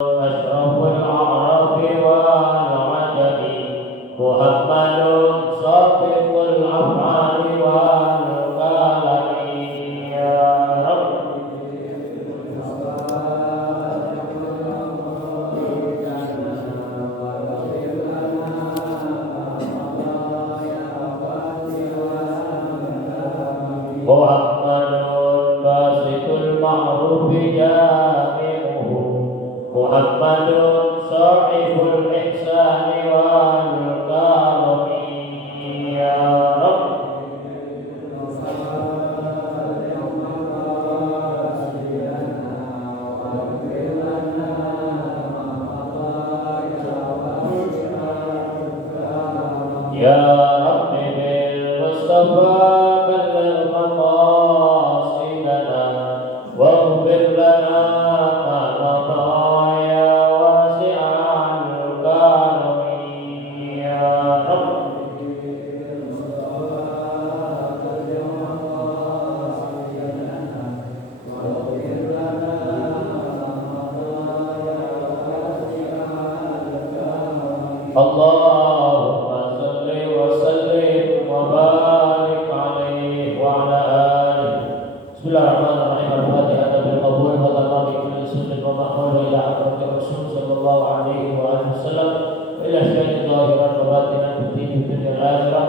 أشرف الأعراب والعجم محمد صادق الأفعال والكلام يا رب. محمد باسط المعروف جامعه محمد صاحب الإحسان والكرم يا رب. يا رب بالمصطفى بلغ مقاصدنا واغفر لنا ما مضى يا واسع الكرم يا رب. اللهم صل وسلم وبارك عليه وعلى آله. بسم الله الرحمن الرحيم. الفاتحة بالقبول والرضا بكل سنة ومأمول إلى حضرة الرسول صلى الله عليه وآله وسلم إلى شهد ظاهرا وباطنا في الدين والدنيا والآخرة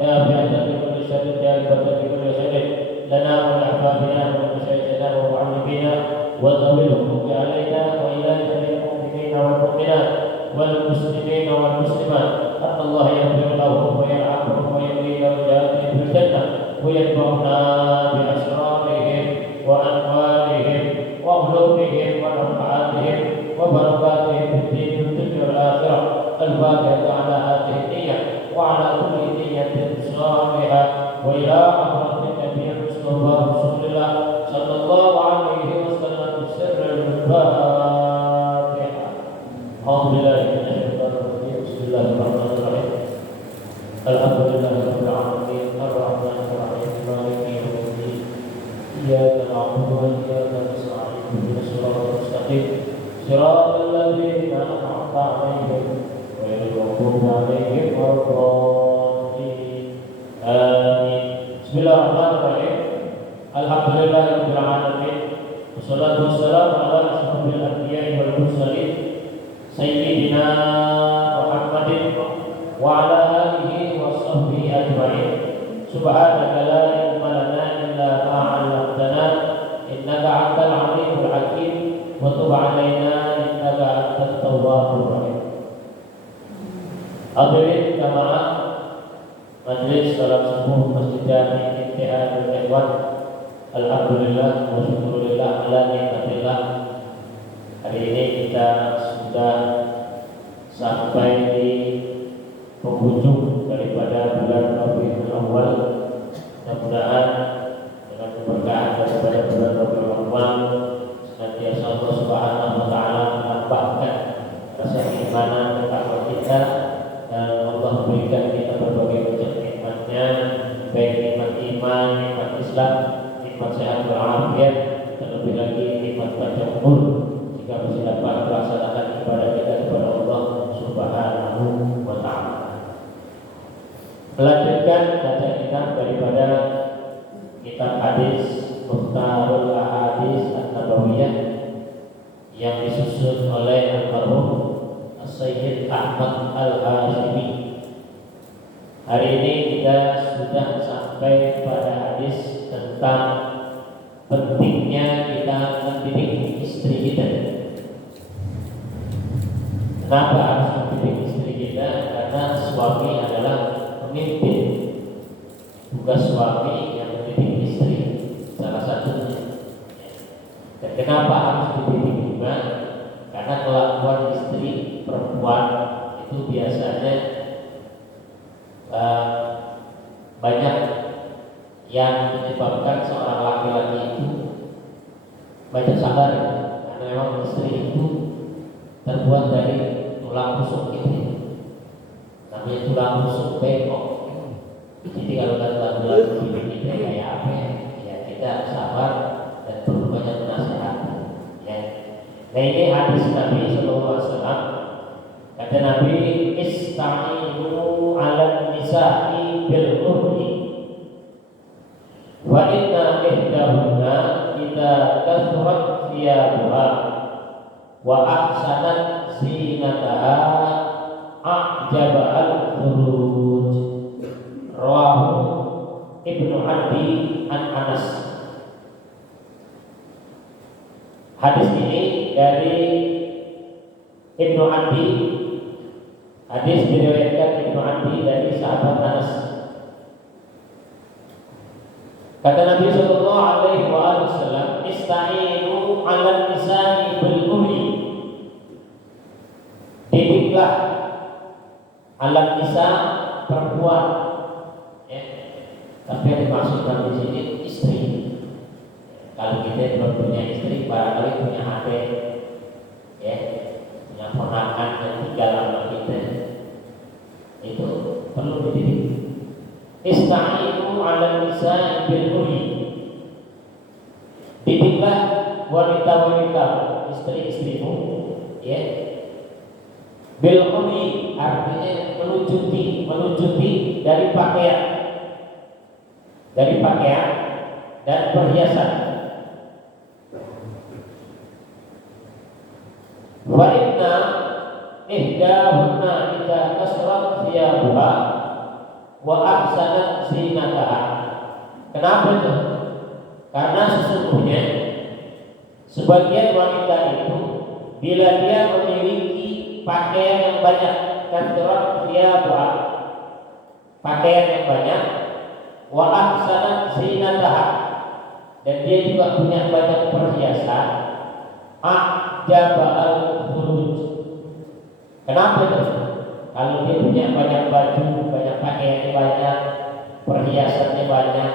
نافعة بكل شر جالبة بكل خير لنا ولأحبابنا ومشايخنا ومعلمينا وذوي الحقوق علينا وإلى جميع المؤمنين والمؤمنات والمسلمين والمسلمات أن الله يغفر لهم ويرحمهم ويملي درجاتهم في الجنة ويتبعنا بأسرارهم وأنوارهم وعلومهم ونفعاتهم وبركاتهم في الدين والدنيا والآخرة. الفاتحة على هذه النية وعلى كل نية صالحة وإلى حضرة النبي المصطفى رسول الله صلى الله عليه وسلم سر الفاتحة. أعوذ بالله من الشيطان الرجيم. بسم الله الرحمن الرحيم. الحمد لله رب العالمين الرحمن الرحيم مالك يوم الدين إياك نعبد وإياك نستعين اهدنا الصراط المستقيم صراط الذين أنعمت عليهم غير المغضوب عليهم ولا الضالين آمين. بسم الله الرحمن الرحيم. الحمد لله رب العالمين والصلاة والسلام على أشرف الأنبياء والمرسلين سيدنا محمد وعلى آله وصحبه أجمعين. سبحانك لا علم لنا إلا ما علمتنا إنك أنت العليم الحكيم وتب علينا إنك أنت التواب الرحيم. Hadirin jamaah Majelis Salat Subuh Masjid Jami Ittihadul Ikhwan, alhamdulillah wa syukurillah ala nikmatillah. Hari ini kita sudah sampai di penghujung daripada bulan Rabiul Awal. Mudah-mudahan dengan keberkahan daripada bulan Rabiul Awal senantiasa Allah Subhanahu wa taala menambahkan rasa keimanan kepada kita dan Allah berikan kita berbagai macam nikmatnya, baik nikmat iman, nikmat Islam, nikmat sehat walafiat, dan lebih lagi nikmat panjang umur jika masih dapat melaksanakan ibadah kita kepada Allah Subhanahu wa taala. Melanjutkan baca kita daripada kitab hadis Mukhtarul Ahadits An-Nabawiyah yang disusun oleh almarhum Sayyid Ahmad Al-Hashimi. Hari ini kita sudah sampai pada hadis tentang pentingnya kita mendidik istri kita. Kenapa harus mendidik istri kita? Karena suami adalah pemimpin, bukan suami yang mendidik istri, salah satunya. Dan kenapa harus dididik juga? Karena kelakuan istri perempuan itu biasanya banyak yang menyebabkan seorang laki-laki itu banyak sabar, karena memang istri itu terbuat dari tulang rusuk itu, namanya tulang rusuk bengkok. Jadi kalau kata lagu ini kayak apa ya, kita sabar dan perlu banyak nasihat. Ya, Nah ini hadis Nabi Sallallahu Alaihi Wasallam. Kata Nabi, ista'inu 'ala nisa'i bil urfi. Wa inna ihdahunna idza kasrat thiyabuha wa ahsanat zinataha a'jaba al-khuruj. Rawahu Ibnu Adi an Anas. Hadis ini dari Ibnu Adi. Hadis diriwayatkan Ibnu Adi dari sahabat Anas. Kata Nabi Sallallahu Alaihi Wasallam, ista'inu 'ala nisa'i bil urfi. Didiklah 'ala nisa perempuan. Ya. Tapi yang dimaksudkan di sini istri. Kalau kita belum punya istri, barangkali punya adik, ya, punya ponakan yang tinggal sama kita, itu perlu dididik. Ista'inu 'ala nisa'i bil urfi. Didiklah wanita-wanita, istri-istrimu, ya. Bil urfi artinya melucuti dari pakaian dan perhiasan. Wa inna ihdahunna idza kasrat thiyabuha wa ahsanat zinataha. Kenapa itu? Karena sesungguhnya sebagian wanita itu bila dia memiliki pakaian yang banyak, kasrat thiyabuha, pakaian yang banyak, wa ahsanat zinataha, dan dia juga punya banyak perhiasan, a'jaba al-khuruj. Kenapa itu? Kalau dia punya banyak baju, banyak pakaian banyak, perhiasannya banyak,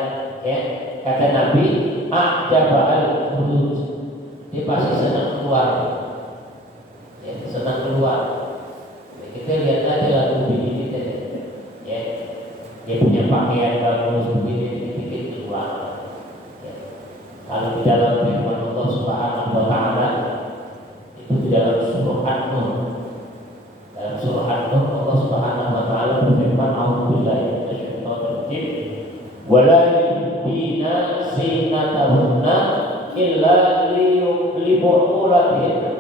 ya, kata Nabi, a'jaba al-khuruj. Dia pasti senang keluar, ya, senang keluar. Ya, kita lihat aja lagu bini kita, ya, dia punya pakaian bagus begini, dikit keluar. Ya. Kalau di dalam firman Allah Subhanahu Wa Taala itu di dalam surah An-Nur. Dalam surah An-Nur Allah Subhanahu Wa Taala berfirman, "A'udzubillahi minasyaitonir rajim. Wa la yubdina zinatahunna illa libu'ulatihinna."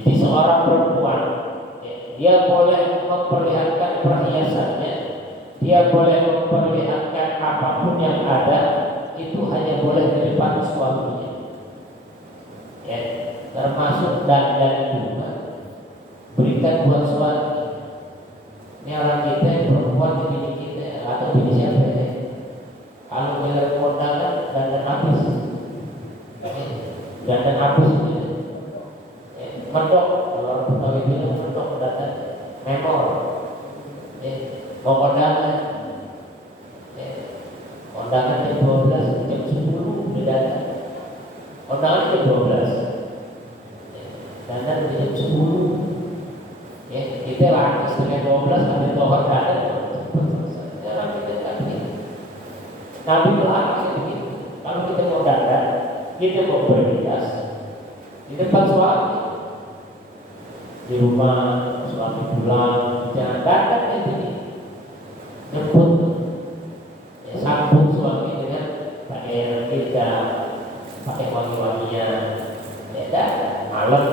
Jadi seorang perempuan, ya, dia boleh memperlihatkan perhiasannya, dia boleh memperlihatkan apapun yang ada, itu hanya boleh di depan suaminya. Ya, termasuk dandan bunga berikan buat suami. Ini orang kita yang perempuan, bini kita atau bini siapa ya? Kalau bayar kondangan dandan habis, dandan habis, mendok. Kalau orang Betawi bilang mendok, dandan memor. Mau kondangan, kondangan jam 12, jam 10 udah datang. Kondangan jam 12, dandan jam 10. Ya, kita lagi setengah 12 sampai tohar datang. Jarang kita lagi. Nabi melarang begitu. Kalau kita mau dandan, kita mau berhias di depan suami. Di rumah suami pulang, jangan dandan kayak gini. Jemput, ya, sambut suami dengan pakaian kita, pakai wangi-wangian, ya, dan malam,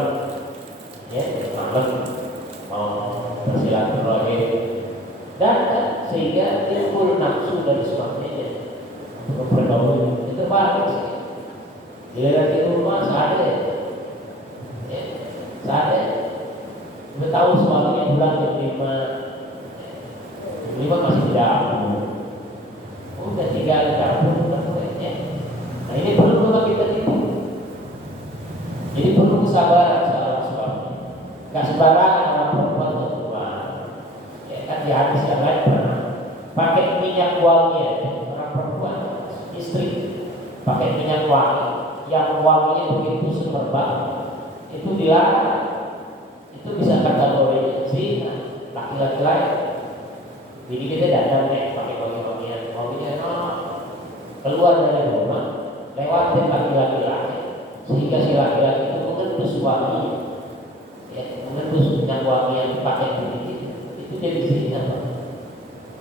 ya, malam mau bersilaturahim, dan sehingga timbul nafsu dari suaminya untuk bergaul. Itu bagus. Giliran di rumah sadar, ya, sadar. Udah tahu suaminya pulang jam 5 masih di dapur. Udah tinggal di dapur, ya. Nah ini perlu kita tipu. Jadi perlu kesabaran seorang suami. Gak sembarangan orang perempuan keluar. Ya kan di hadis yang lain pernah pakai minyak wangi, orang perempuan istri pakai minyak wangi yang wanginya begitu semerbak, itu dilarang. Itu bisa kategori zina, laki-laki lain. Jadi kita datang pakai wangi-wangian, keluar dari rumah, lewatin laki-laki lain, sehingga si laki-laki itu menembus wangi, ya, menembus minyak wangi yang dipakai itu jadi zina,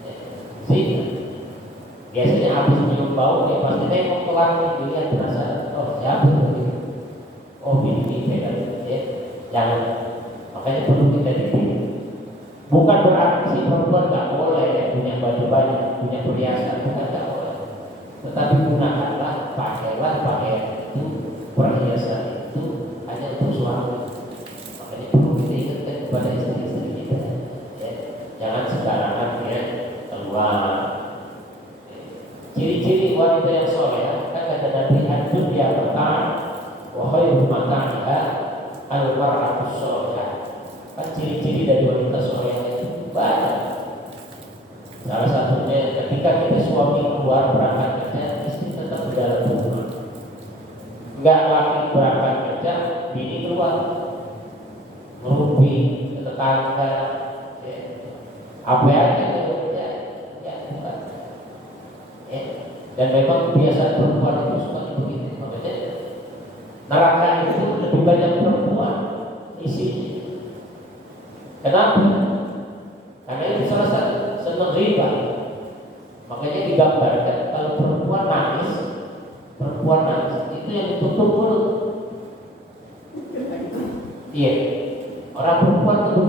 ya, zina. Biasanya habis minum bau dia pasti tengok ke langit, dilihat penasaran, oh siapa itu? Oh ini beda, ya, jangan. Makanya perlu kita dipilih. Bukan berarti si perempuan nggak boleh ya, punya baju banyak, punya perhiasan, bukan nggak boleh. Tetapi gunakanlah, pakailah pakaian itu, perhiasan itu hanya untuk suami. Makanya perlu kita ingatkan kepada istri-istri kita, ya, jangan sembarangan ya keluar. Ciri-ciri wanita yang soleh kan kata Nabi ad-dunya mata'an wa khairu mata'ha al-mar'atu sholihah. Kan ciri-ciri dari wanita soleh itu banyak. Salah satunya ketika kita suami keluar berangkat kerja, istri tetap di dalam rumah. Enggak lagi berangkat kerja, bini keluar merumpi ke tetangga, ya. Apa yang kita kerja, ya bukan. Ya. Dan memang kebiasaan perempuan itu suka begitu. Makanya neraka itu lebih banyak perempuan isinya. Kenapa? Karena itu salah satu senang riba. Makanya digambarkan kalau perempuan nangis itu yang ditutup mulut. Iya, orang perempuan itu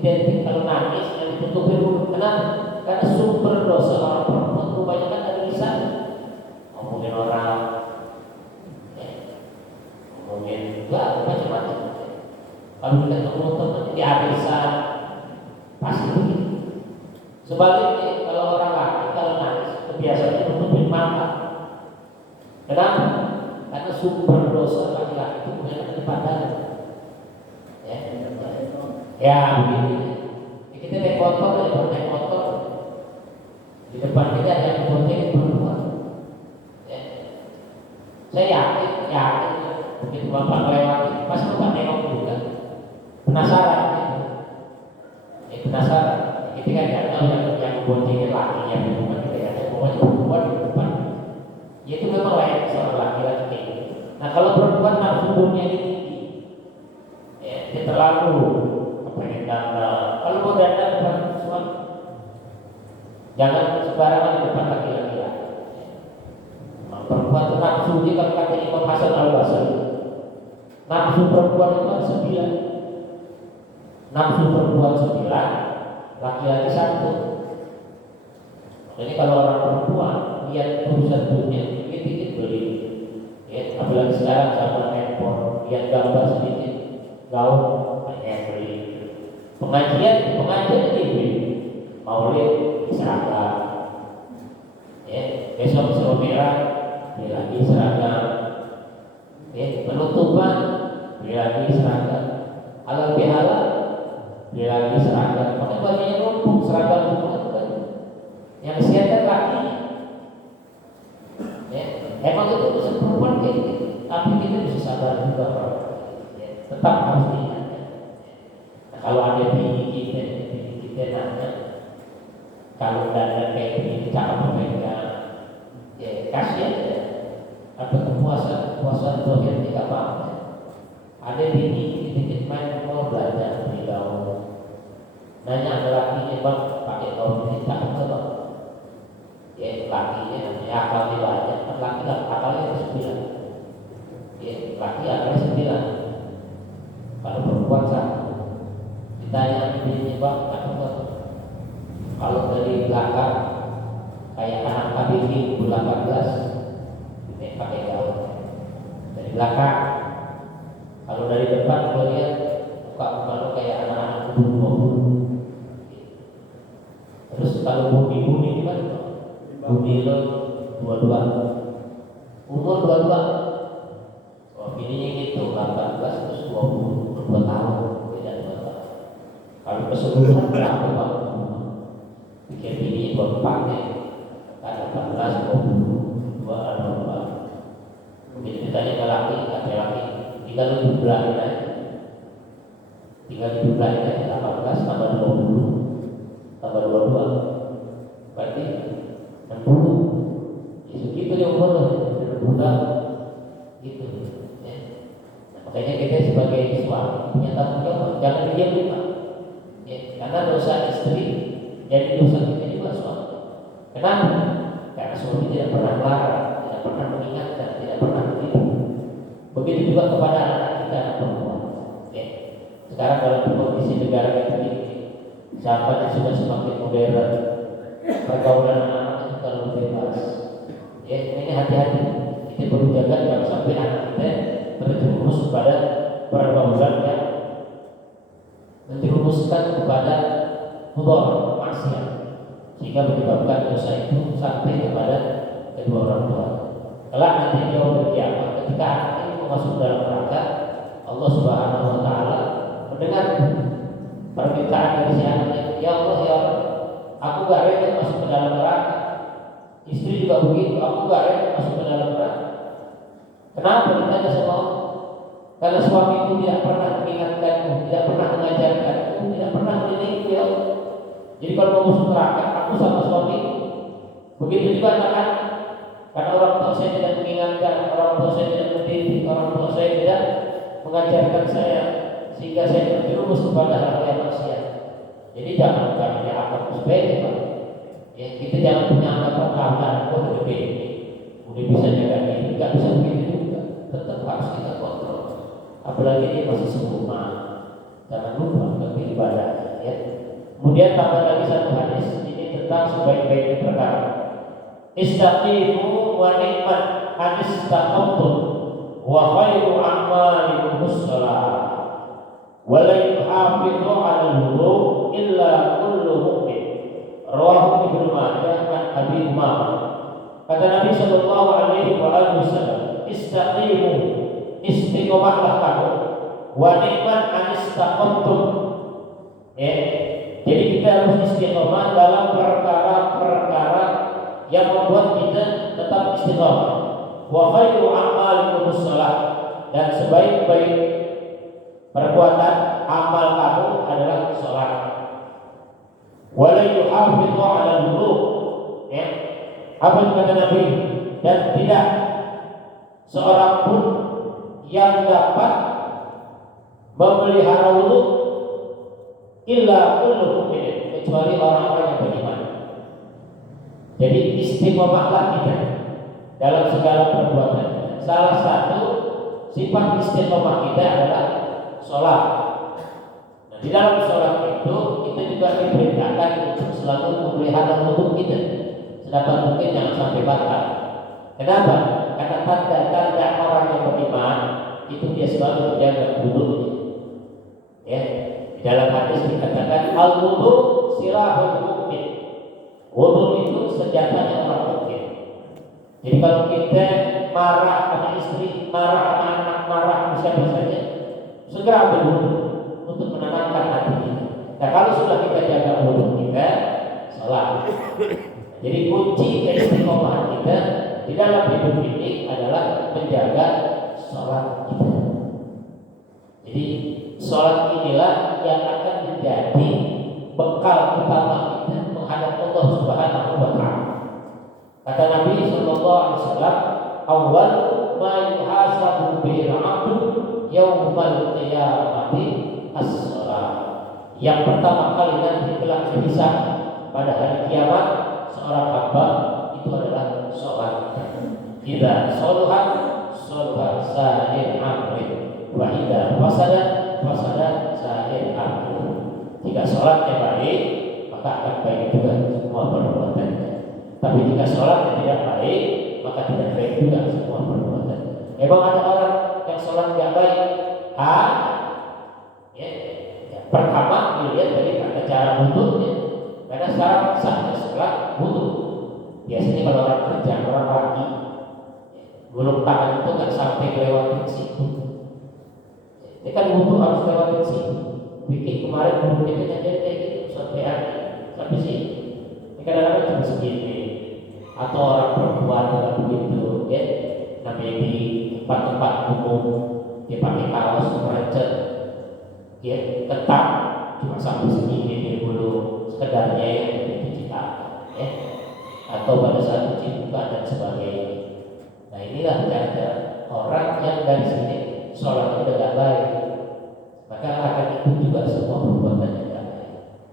identik kalau nangis yang ditutupin mulut. Kenapa? Karena sumber dosa orang perempuan kebanyakan ada di sana. Ngomongin orang, ya, ngomongin macam-macam. Kalau kita ketemu di arisan pasti begitu. Sebaliknya kalau orang laki kalau nangis kebiasaannya tutupin mata. Kenapa? Karena sumber dosa laki-laki itu bukan di badan. Ya begini. Kita naik motor, di depan kita ada yang bonceng perempuan. Ya. Saya yakin begitu bapak lewat, pas bapak nengok juga. Penasaran gitu. Penasaran. Kita kan nggak tahu yang boncengnya laki yang di rumah kita ya. Pokoknya perempuan di depan. Ya itu memang layak seorang laki-laki. Nah kalau perempuan nafsu dunia ini tinggi, ya dia terlalu kepengen dandan. Kalau mau dandan depan suami, jangan sembarangan di depan laki-laki. Nah, perempuan itu nafsu dia kalau kata Imam Hasan Al-Basri, nafsu perempuan itu 9. Nafsu perempuan 9, laki-laki 1. Jadi kalau orang perempuan lihat urusan dunia dikit-dikit beli, ya, apalagi sekarang zaman handphone, lihat gambar sedikit, gaun banyak beli. Pengajian dibeli, maulid seragam, ya, besok suruh merah, beli lagi seragam, ya, penutupan beli lagi seragam, halal bihalal beli lagi seragam. Makanya bajunya numpuk seragam semua itu kan. Yang kesehatan laki, ya, emang itu urusan perempuan kayak gitu. Tapi kita bisa sadar juga bahwa ya, tetap harus diingat. Nah, kalau ada bini kita nanya, kalau dandan kayak begini cakap apa enggak? Ya kasih aja. Ada kepuasan dohir tidak apa-apa. Ada bini dikit main mau belajar di gaun. Nanya ada lakinya bang pakai gaun ini cakap nggak bang? Ya lakinya ya akalnya banyak, laki akalnya 9. Ya laki akalnya 9. Kalau perempuan 1. Ditanya bininya bang cakap nggak? Kalau dari belakang kayak anak KBG 18 ini pakai gaun dari belakang. Kalau dari depan gue lihat muka lo kayak anak-anak umur 20. Terus kalau bumi kan bumi lo 22, umur 22. Oh bininya gitu 18 terus 22 tahun, beda 2 tahun. Kalau keseluruhan berapa bang? Bikin bini 24 ya, kan 18, 22, 24. Begitu ditanya ke laki, tinggal dijumlahin aja. 18 tambah 20 tambah 22 berarti 60. Ya segitu dia umur budak gitu ya. Nah, makanya kita sebagai suami punya tanggung jawab, jangan diam lupa. Ya, karena dosa istri jadi dosa kita juga suami. Kenapa? Karena suami tidak pernah melarang, tidak pernah mengingatkan, tidak pernah mendidik. Begitu juga kepada anak kita anak perempuan. Ya. Sekarang dalam kondisi negara kita ini, zamannya sudah semakin modern, pergaulan anak-anak kita lebih bebas. Ya, ini hati-hati. Kita perlu jaga jangan sampai anak kita terjerumus pada pergaulan yang menjerumuskan kepada mudhar, maksiat, sehingga menyebabkan dosa itu sampai kepada kedua orang tua. Kelak nanti dia berkiamat ketika anak itu masuk dalam neraka, Allah Subhanahu wa taala mendengar permintaan dari si anaknya, ya Allah, ya Allah, aku gak rela masuk ke dalam neraka. Istri juga begitu, aku gak rela masuk ke dalam neraka. Kenapa ditanya sama Allah? Karena suamiku tidak pernah mengingatkanmu, tidak pernah mengajarkanmu, tidak pernah mendidikmu, ya Allah. Jadi kalau mau masuk neraka, aku sama suamiku. Begitu juga anak-anak. Karena orang tua saya tidak mengingatkan, orang tua saya tidak mendidik, orang tua saya tidak mengajarkan saya, sehingga saya terjerumus kepada hal yang maksiat. Jadi jangan dianggap sepele, Pak. Ya, kita jangan punya anggapan udah gede, udah bisa jaga diri, nggak bisa begitu juga. Tetap harus kita kontrol. Apalagi dia masih sempurna. Jangan lupa untuk ibadah. Ya. Kemudian tambah lagi satu hadis ini tentang sebaik-baiknya perkara. Istaqimu wa ni'mat hadis taqaddum wa khairu a'malikum as-shalah wa la yuhafidhu 'ala al-wudu illa kullu mu'min. Rawahu Ibnu Majah an Abi Umamah. Kata Nabi sallallahu alaihi wasallam, istaqimu, istiqomahlah kamu, wa ni'mat hadis taqaddum. Ya. Jadi kita harus istiqomah dalam perkara-perkara yang membuat kita tetap istiqomah. Wa khairu a'malikum as-shalah, dan sebaik-baik perbuatan amal kamu adalah salat. Wa la yuhafidhu 'ala al-wudu. Ya. Apa kata Nabi? Dan tidak seorang pun yang dapat memelihara wudu illa kullu mu'min, kecuali orang-orang yang beriman. Jadi istiqomahlah kita dalam segala perbuatan. Salah satu sifat istiqomah kita adalah sholat. Nah, di dalam sholat itu kita juga diperintahkan untuk selalu memelihara wudu kita, sedapat mungkin jangan sampai batal. Kenapa? Karena tanda-tanda orang yang beriman itu dia selalu menjaga wudunya. Ya. Di dalam hadis dikatakan al-wudu silahul mukmin. Wudu itu senjatanya orang mukmin. Jadi kalau kita marah sama istri, marah sama anak, marah sama siapa saja, segera berwudu untuk menenangkan hati kita. Nah, kalau sudah kita jaga wudu kita, salat. Jadi kunci keistiqomahan kita di dalam hidup ini adalah menjaga salat kita. Jadi salat inilah yang akan menjadi bekal utama kita menghadap Allah Subhanahu wa taala. Kata Nabi sallallahu alaihi wasallam, "Awwal ma yuhasabu bil 'abdu yaumal qiyamati as-shalah." Yang pertama kali nanti kelak dihisab pada hari kiamat seorang hamba itu adalah salat. Idza sholahat sholahat sa'ir amrin wa idza fasadat sa'ir amrin. Jika sholatnya baik, maka akan baik juga semua perbuatannya. Tapi jika sholatnya tidak baik, maka tidak baik juga semua perbuatan. Memang ada orang yang sholat tidak baik. Ya. Pertama dilihat dari tata cara wudhunya. Karena sekarang sahnya sholat wudhu. Biasanya kalau orang kerja, orang lagi, gulung tangan itu nggak sampai lewatin siku. Ini kan wudhu harus lewatin siku. Bikin kemarin wudhunya jadi kayak gitu sampai sini. Ini kadang-kadang cuma segini. Atau orang perempuan juga begitu, ya. Namanya di tempat-tempat umum dia pakai kaos merecet, ya, ketat, cuma sampai segini dia dulu sekedarnya ya cuci tangan, ya. Atau pada saat cuci muka dan sebagainya. Nah inilah cara orang yang dari sini sholatnya udah gak baik. maka akan ikut juga semua perbuatan yang baik.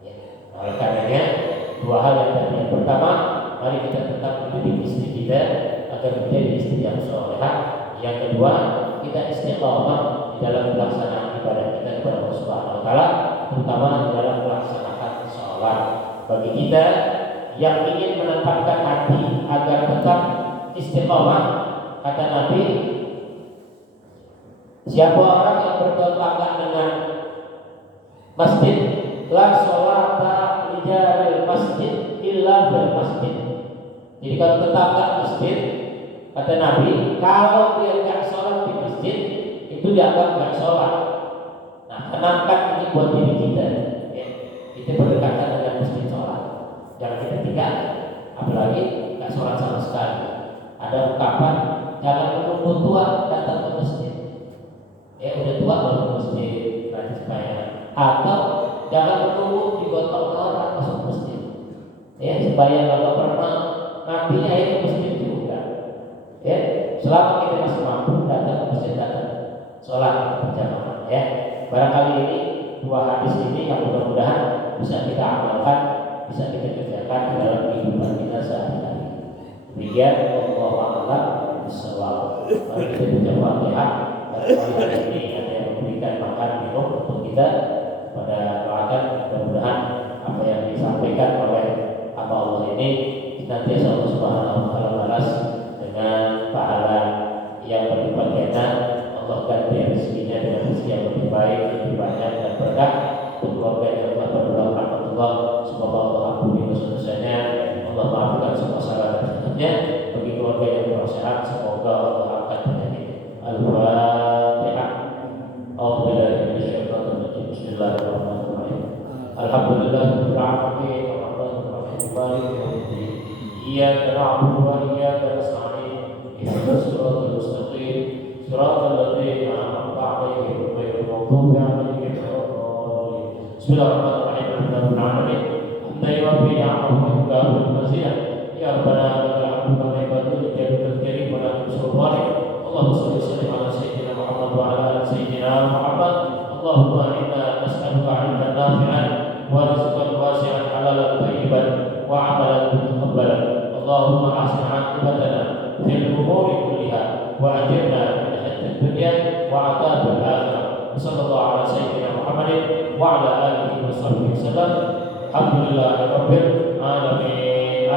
Ya. Oleh karenanya dua hal yang tadi. Yang pertama, mari kita tetap mendidik istri kita agar menjadi istri yang salehah. Yang kedua, kita istiqomah di dalam pelaksanaan ibadah kita kepada Allah Subhanahu wa taala, terutama di dalam melaksanakan sholat. Bagi kita yang ingin menetapkan hati agar tetap istiqomah, kata Nabi, siapa orang yang bertetangga dengan masjid, la sholata li jaril masjid illa bil masjid. Jadi kalau tetangga masjid, kata Nabi, kalau dia nggak sholat di masjid, itu dianggap nggak sholat. Nah, tenangkan ini buat diri kita. Ya. Kita berdekatan dengan masjid sholat. Jangan kita tinggal, apalagi nggak sholat sama sekali. Ada ungkapan, jangan menunggu tua datang ke masjid. Ya udah tua baru ke masjid, rajin supaya. Atau jangan menunggu digotong orang masuk masjid. Ya supaya kalau pernah mati aja ke masjid juga. Ya selama kita masih mampu datang ke masjid, datang sholat berjamaah. Ya barangkali ini dua hadis ini yang mudah-mudahan bisa kita amalkan, bisa kita kerjakan di dalam kehidupan kita sehari-hari. Demikian Allah a'lam bishawab. Mari kita baca Fatihah. Hari ini ada yang memberikan makan minum untuk kita. Pada doakan mudah-mudahan apa yang disampaikan oleh hamba Allah ini senantiasa Allah Subhanahu wa taala balas dengan pahala yang berlipat ganda. Allah ganti rezekinya dengan rezeki yang lebih baik, lebih banyak dan berkah. Untuk keluarga yang telah berdoa kepada Allah, semoga Allah ampuni dosa-dosanya, Allah maafkan semua salah dan salahnya. Bagi keluarga yang kurang sehat, semoga Allah angkat penyakit. Al-Fatihah. Bismillahirrahmanirrahim. Alhamdulillahirabbil alamin, arrahmanir rahim, maliki yaumiddin. Iyyaka na'budu wa iyyaka nasta'in. Ihdinas siratal mustaqim, siratal ladzina an'amta 'alaihim ghairil maghdubi 'alaihim waladdallin. Bismillahirrahmanirrahim. Alhamdulillahirabbil alamin. Hamdan yuwaffi ni'amahu wa yukafi mazidah. Ya Rabbana lakal hamdu kama yanbaghi li wajhikal karim wa la tusawwari. Allahumma shalli wa sallim ala sayyidina Muhammad wa ala ali sayyidina Muhammad. Allahumma inna nas'aluka 'ilman nafi'an wa rizqan wasi'an halalan thayyiban wa 'amalan mutaqabbalan. Allahumma ahsin 'aqibatana fil umuri kulliha wa ajirna min khizyi dunya wa 'adzabil akhirah. Sallallahu ala sayyidina Muhammadin wa ala alihi wa sahbihi wasallam. Alhamdulillahirabbil alamin.